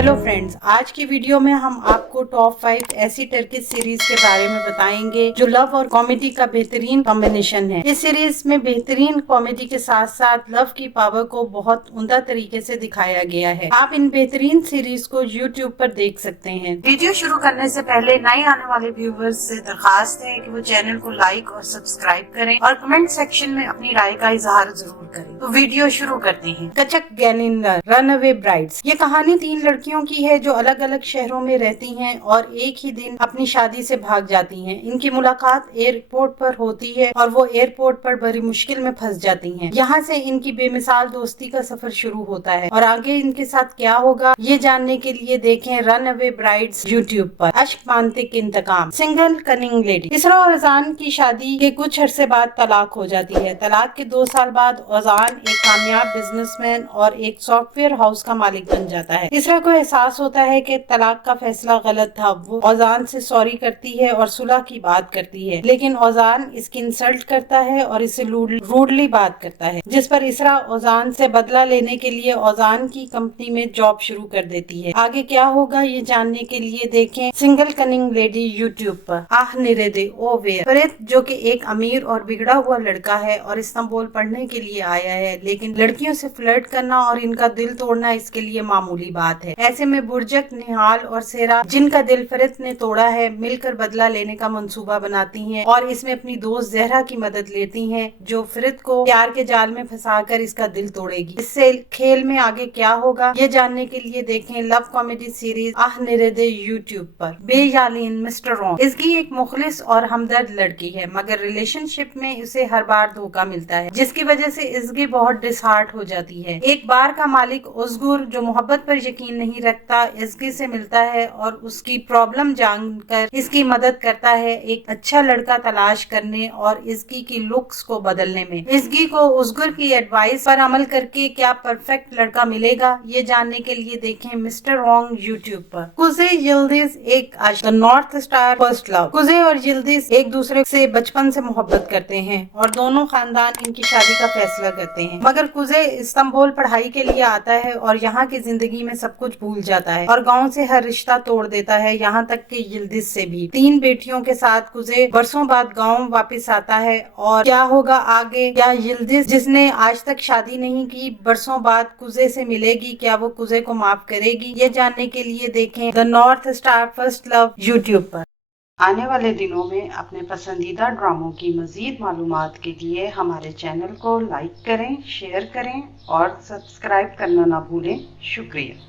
Hello friends, आज की video में हम आपको टॉप 5 ऐसी टर्किश सीरीज के बारे में बताएंगे जो लव और कॉमेडी का बेहतरीन कॉम्बिनेशन है। इस सीरीज में बेहतरीन कॉमेडी के साथ साथ लव की पावर को बहुत उम्दा तरीके से दिखाया गया है। आप इन बेहतरीन सीरीज को यूट्यूब पर देख सकते हैं। वीडियो शुरू करने से पहले नए आने वाले व्यूवर्स से दरखास्त है कि वो चैनल को लाइक और सब्सक्राइब करें और कमेंट सेक्शन में अपनी राय का इजहार जरूर करें। तो वीडियो शुरू करते हैं। कचक गैलिनर रनअवे ब्राइड्स। ये कहानी 3 लड़कियों की है जो अलग अलग शहरों में रहती हैं और एक ही दिन अपनी शादी से भाग जाती हैं। इनकी मुलाकात एयरपोर्ट पर होती है और वो एयरपोर्ट पर बड़ी मुश्किल में फंस जाती हैं। यहाँ से इनकी बेमिसाल दोस्ती का सफर शुरू होता है और आगे इनके साथ क्या होगा ये जानने के लिए देखें रनअवे ब्राइड्स यूट्यूब पर। Ask Mantik Intikam. Single cunning lady. Esra और अजान की शादी के कुछ अरसे बाद तलाक हो जाती है। तलाक के 2 साल बाद अजान एक कामयाब बिजनेसमैन और एक सॉफ्टवेयर हाउस का मालिक बन जाता है। इसरा को एहसास होता है कि तलाक का फैसला गलत था। वो औजान से सॉरी करती है और सुलह की बात करती है, लेकिन औजान इसकी इंसल्ट करता है और इसे रूडली बात करता है, जिस पर इसरा औजान से बदला लेने के लिए औजान की कंपनी में जॉब शुरू कर देती है। आगे क्या होगा ये जानने के लिए देखें सिंगल कनिंग लेडी यूट्यूब पर। आह निरेदे ओ वेयर। फरीद जो कि एक अमीर और बिगड़ा हुआ लड़का है और इस्तांबुल पढ़ने के लिए आया है, लेकिन लड़कियों से फ्लर्ट करना और इनका दिल तोड़ना इसके लिए मामूली बात है। ऐसे में बुर्जक, निहाल और सेरा जिनका दिल फरीद ने तोड़ा है मिलकर बदला लेने का मंसूबा बनाती हैं और इसमें अपनी दोस्त जहरा की मदद लेती हैं जो फरीद को प्यार के जाल में फंसाकर इसका दिल तोड़ेगी। इससे खेल में आगे क्या होगा ये जानने के लिए देखें लव कॉमेडी सीरीज आह निरेदे यूट्यूब पर। बेयालीन मिस्टर रॉन्ग। इसकी एक मुखलिस और हमदर्द लड़की है, मगर रिलेशनशिप में उसे हर बार धोखा मिलता है, जिसकी वजह से इसकी बहुत डिसहार्ट हो जाती है। एक बार का मालिक उजगुर जो मोहब्बत पर यकीन नहीं रखता इसकी से मिलता है और उसकी प्रॉब्लम जानकर इसकी मदद करता है एक अच्छा लड़का तलाश करने और इसकी की लुक्स को बदलने में। इसकी को उजगुर की एडवाइस पर अमल करके क्या परफेक्ट लड़का मिलेगा ये जानने के लिए देखें मिस्टर रॉन्ग यूट्यूब पर। कुजे यिल्दिज एक आशिक। The north star first love. Kuzey और यिल्दिज एक दूसरे से बचपन से मोहब्बत करते हैं और दोनों खानदान इनकी शादी का फैसला करते हैं, मगर कुजे इस्तांबुल पढ़ाई के लिए आता है और यहाँ की जिंदगी में सब कुछ भूल जाता है और गाँव से हर रिश्ता तोड़ देता है, यहाँ तक कि यिल्दिज से भी। 3 बेटियों के साथ कुजे बरसों बाद गाँव वापस आता है और क्या होगा आगे? क्या यिल्दिज जिसने आज तक शादी नहीं की बरसों बाद कुजे से मिलेगी? क्या वो कुजे को माफ करेगी? ये जानने के लिए देखें the north star first love YouTube पर। आने वाले दिनों में अपने पसंदीदा ड्रामों की मजीद मालूमात के लिए हमारे चैनल को लाइक करें, शेयर करें और सब्सक्राइब करना ना भूलें। शुक्रिया।